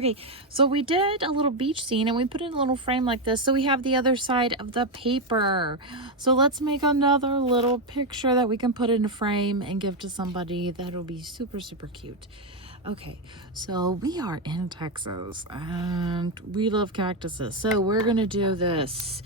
Okay, so we did a little beach scene and we put in a little frame like this. So we have the other side of the paper. So let's make another little picture that we can put in a frame and give to somebody. That'll be super, super cute. Okay, so we are in Texas and we love cactuses. So we're gonna do this.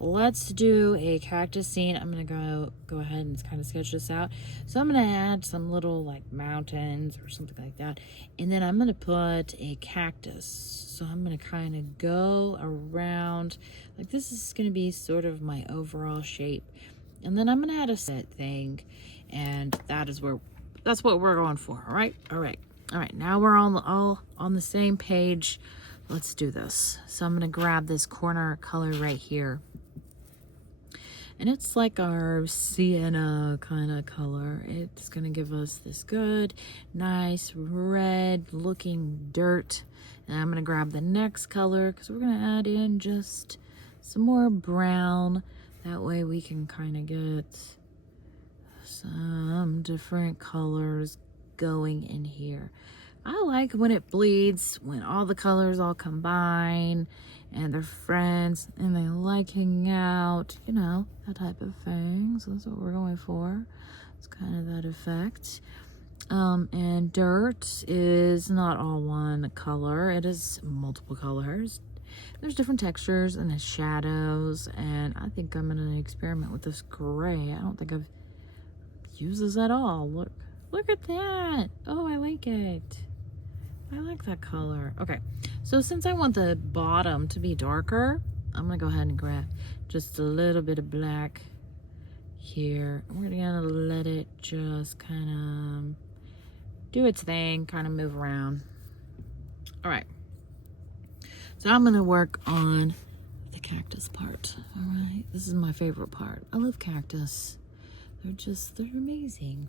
Let's do a cactus scene. I'm gonna go ahead and kind of sketch this out. So I'm gonna add some little like mountains or something like that. And then I'm gonna put a cactus. So I'm gonna kind of go around, like this is gonna be sort of my overall shape. And then I'm gonna add a set thing. And that's what we're going for, all right? All right, now we're all on the same page. Let's do this. So I'm gonna grab this corner color right here. And it's like our sienna kind of color. It's gonna give us this good, nice, red looking dirt. And I'm gonna grab the next color because we're gonna add in just some more brown. That way we can kind of get some different colors going in here. I like when it bleeds, when all the colors all combine and they're friends and they like hanging out, you know, that type of thing. So that's what we're going for. It's kind of that effect. And dirt is not all one color. It is multiple colors. There's different textures and the shadows. And I think I'm going to experiment with this gray. I don't think I've used this at all. Look at that. Oh, I like it. I like that color. Okay, so since I want the bottom to be darker, I'm gonna go ahead and grab just a little bit of black here. We're gonna let it just kind of do its thing, kind of move around. All right, so I'm gonna work on the cactus part. All right, this is my favorite part. I love cactus. They're amazing.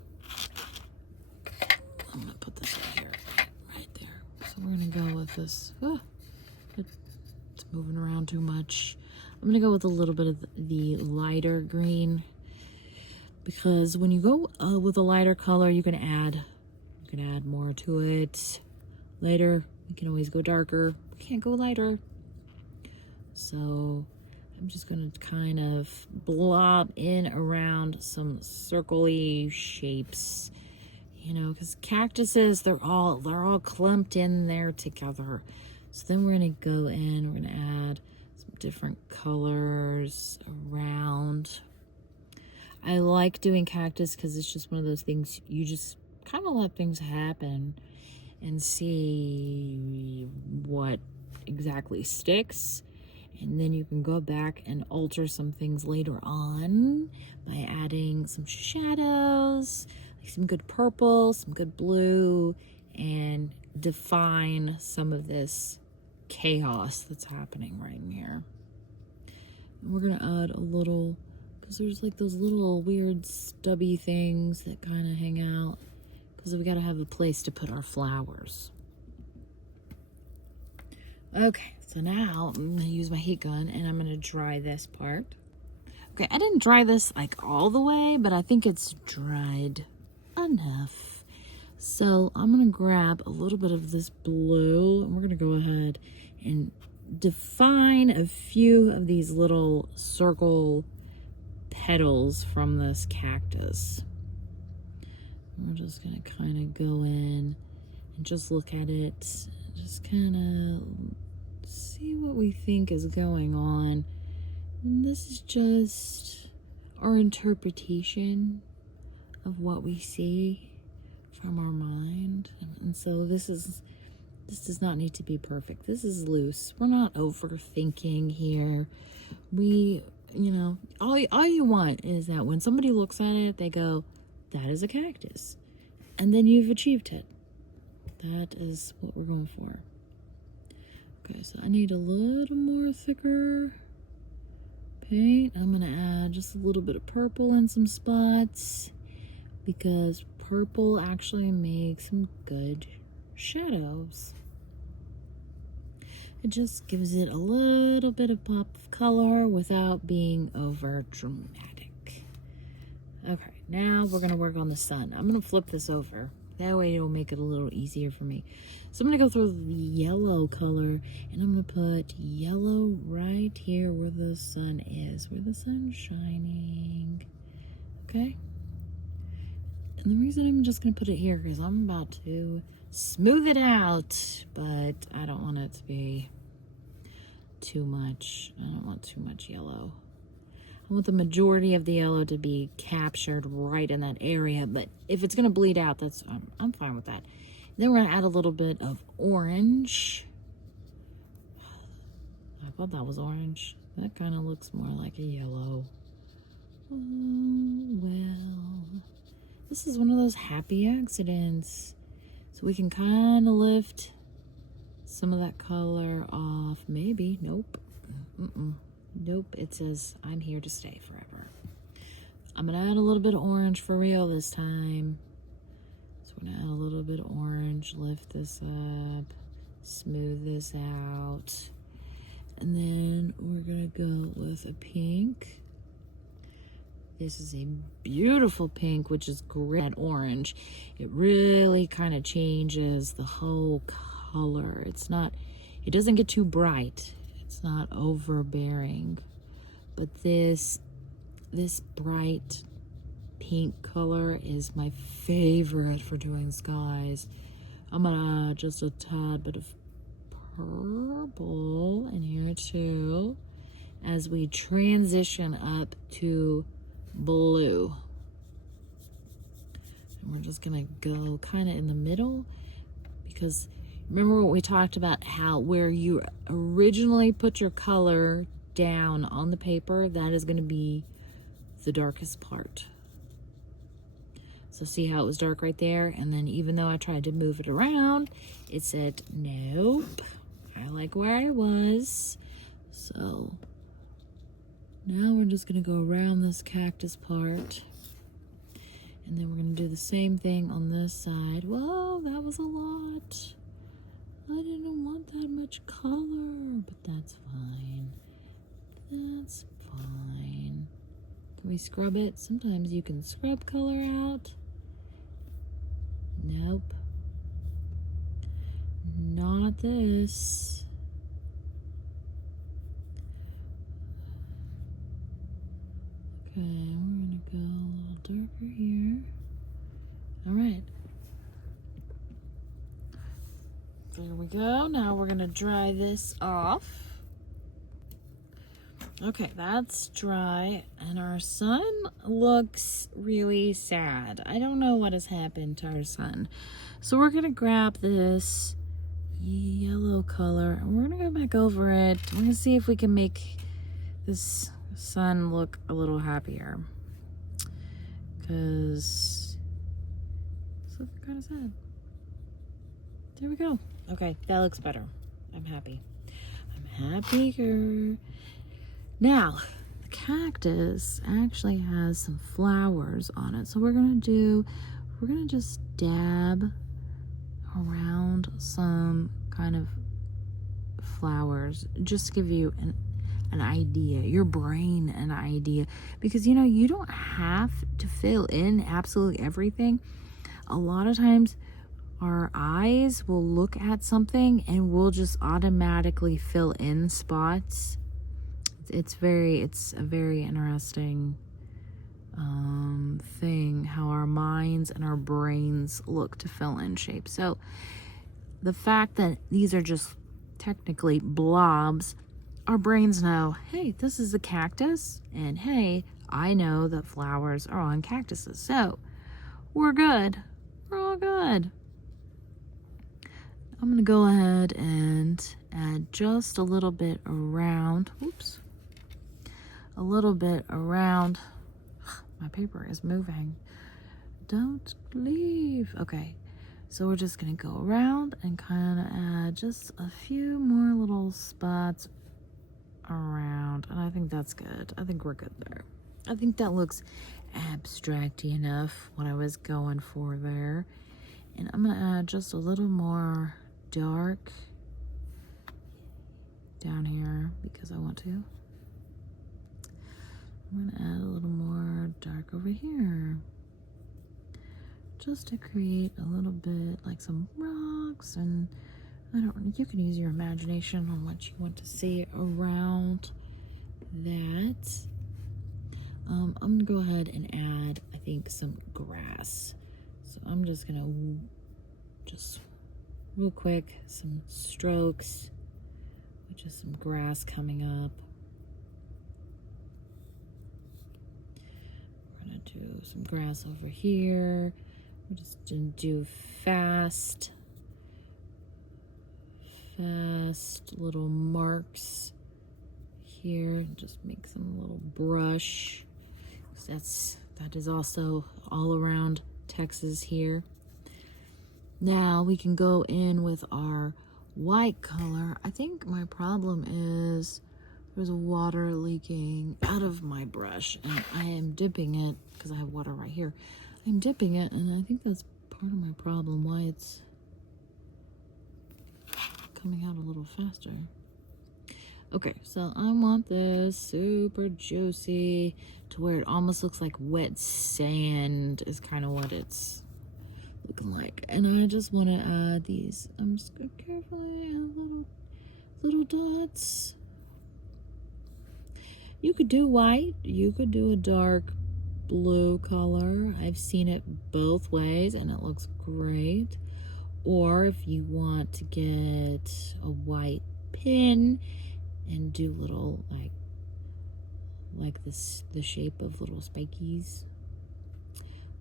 I'm gonna put this right here. So we're gonna go with this. It's moving around too much. I'm gonna go with a little bit of the lighter green because when you go with a lighter color, you can add more to it. Later, you can always go darker. We can't go lighter. So I'm just gonna kind of blob in around some circle-y shapes. You know, because cactuses, they're all clumped in there together. So then we're gonna go in, we're gonna add some different colors around. I like doing cactus because it's just one of those things you just kind of let things happen and see what exactly sticks. And then you can go back and alter some things later on by adding some shadows, like some good purple, some good blue, and define some of this chaos that's happening right in here. And we're gonna add a little, because there's like those little weird stubby things that kind of hang out, because we gotta have a place to put our flowers. Okay, so now I'm gonna use my heat gun and I'm gonna dry this part. Okay, I didn't dry this like all the way, but I think it's dried enough. So I'm gonna grab a little bit of this blue and we're gonna go ahead and define a few of these little circle petals from this cactus. We're just gonna kind of go in and just look at it, just kind of see what we think is going on. And this is just our interpretation of what we see from our mind. And so this does not need to be perfect. This is loose. We're not overthinking here. We, you know, all you want is that when somebody looks at it, they go, that is a cactus. And then you've achieved it. That is what we're going for. Okay, so I need a little more thicker paint. I'm gonna add just a little bit of purple in some spots because purple actually makes some good shadows. It just gives it a little bit of pop of color without being over dramatic. Okay, now we're gonna work on the sun. I'm gonna flip this over That way it'll make it a little easier for me. So I'm gonna go through the yellow color, and I'm gonna put yellow right here where the sun is, where the sun's shining. Okay? And the reason I'm just gonna put it here is I'm about to smooth it out, but I don't want it to be too much. I don't want too much yellow. I want the majority of the yellow to be captured right in that area, but if it's gonna bleed out, that's I'm fine with that. Then we're gonna add a little bit of orange. I thought that was orange. That kind of looks more like a yellow. Oh, well, this is one of those happy accidents. So we can kind of lift some of that color off. Maybe. Nope. Nope. It says I'm here to stay forever. I'm going to add a little bit of orange for real this time. So we're going to add a little bit of orange. Lift this up. Smooth this out. And then we're going to go with a pink. This is a beautiful pink, which is great. That orange, it really kind of changes the whole color. It doesn't get too bright. It's not overbearing. But this bright pink color is my favorite for doing skies. I'm gonna add just a tad bit of purple in here too as we transition up to blue. And we're just gonna go kind of in the middle, because remember what we talked about, how where you originally put your color down on the paper, that is going to be the darkest part. So see how it was dark right there, and then even though I tried to move it around, it said nope, I like where I was. So now we're just going to go around this cactus part, and then we're going to do the same thing on this side. Whoa, that was a lot. I didn't want that much color, but that's fine. That's fine. Can we scrub it? Sometimes you can scrub color out. Nope. Not this. Okay, we're gonna go a little darker here. All right. There we go. Now we're gonna dry this off. Okay, that's dry, and our sun looks really sad. I don't know what has happened to our sun. So we're gonna grab this yellow color, and we're gonna go back over it. We're gonna see if we can make this sun look a little happier, because it's looking kind of sad. There we go. Okay, that looks better. I'm happy. I'm happier. Now, the cactus actually has some flowers on it. So we're gonna just dab around some kind of flowers, just to give you an idea, your brain an idea. Because you don't have to fill in absolutely everything. A lot of times our eyes will look at something and we'll just automatically fill in spots. It's a very interesting thing, how our minds and our brains look to fill in shapes. So the fact that these are just technically blobs, our brains know, hey, this is a cactus, and hey, I know that flowers are on cactuses, so we're good. We're all good. I'm gonna go ahead and add just a little bit around, a little bit around. My paper is moving. Don't leave. Okay, so we're just gonna go around and kind of add just a few more little spots around, and I think that's good. I think we're good there. I think that looks abstract-y enough, what I was going for there. And I'm gonna add just a little more dark down here because I want to. I'm gonna add a little more dark over here. just to create a little bit like some rocks, and I don't know, you can use your imagination on what you want to see around that. I'm gonna go ahead and add, I think, some grass. So I'm just gonna real quick, some strokes, with just some grass coming up. We're gonna do some grass over here. We're just gonna do fast little marks here. Just make some little brush. That is also all around Texas here. Now we can go in with our white color. I think my problem is there's water leaking out of my brush, and I am dipping it because I have water right here. I'm dipping it, and I think that's part of my problem, why it's coming out a little faster. Okay, so I want this super juicy to where it almost looks like wet sand is kind of what it's looking like. And I just want to add these. I'm just going to carefully add little dots. You could do white. You could do a dark blue color. I've seen it both ways and it looks great. Or if you want to get a white pin and do little like this, the shape of little spikies,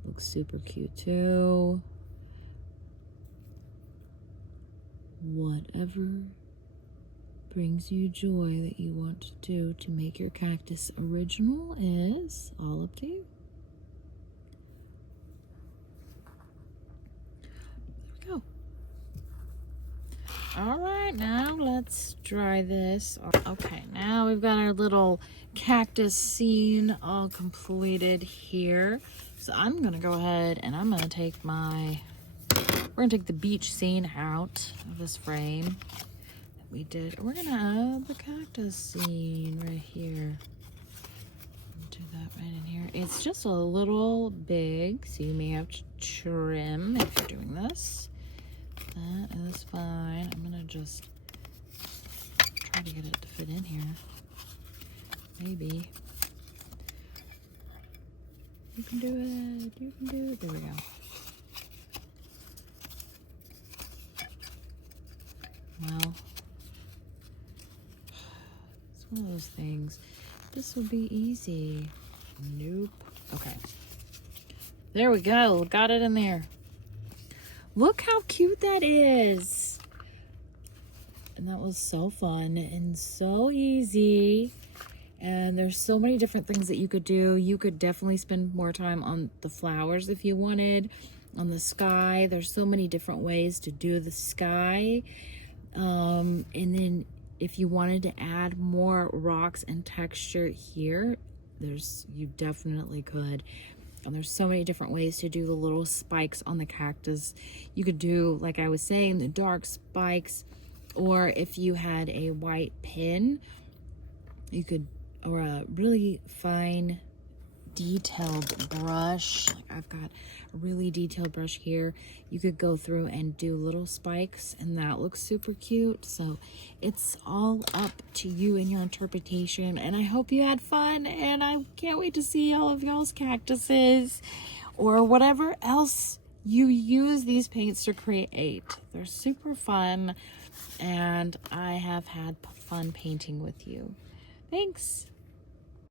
looks super cute too. Whatever brings you joy that you want to do to make your cactus original is all up to you. There we go. All right, now let's dry this. Okay, now we've got our little cactus scene all completed here. So I'm gonna go ahead and I'm gonna take we're gonna take the beach scene out of this frame that we did. We're gonna add the cactus scene right here. Do that right in here. It's just a little big, so you may have to trim if you're doing this. That is fine. I'm gonna just try to get it to fit in here. Maybe. You can do it. You can do it. There we go. Well, it's one of those things. This will be easy. Nope. Okay. There we go. Got it in there. Look how cute that is. And that was so fun and so easy. And there's so many different things that you could do. You could definitely spend more time on the flowers if you wanted, on the sky. There's so many different ways to do the sky. And then if you wanted to add more rocks and texture here, you definitely could. And there's so many different ways to do the little spikes on the cactus. You could do, like I was saying, the dark spikes, or if you had a white pin, you could, or a really fine detailed brush. Like I've got a really detailed brush here. You could go through and do little spikes, and that looks super cute. So it's all up to you and your interpretation, and I hope you had fun, and I can't wait to see all of y'all's cactuses or whatever else you use these paints to create. They're super fun, and I have had fun painting with you. Thanks.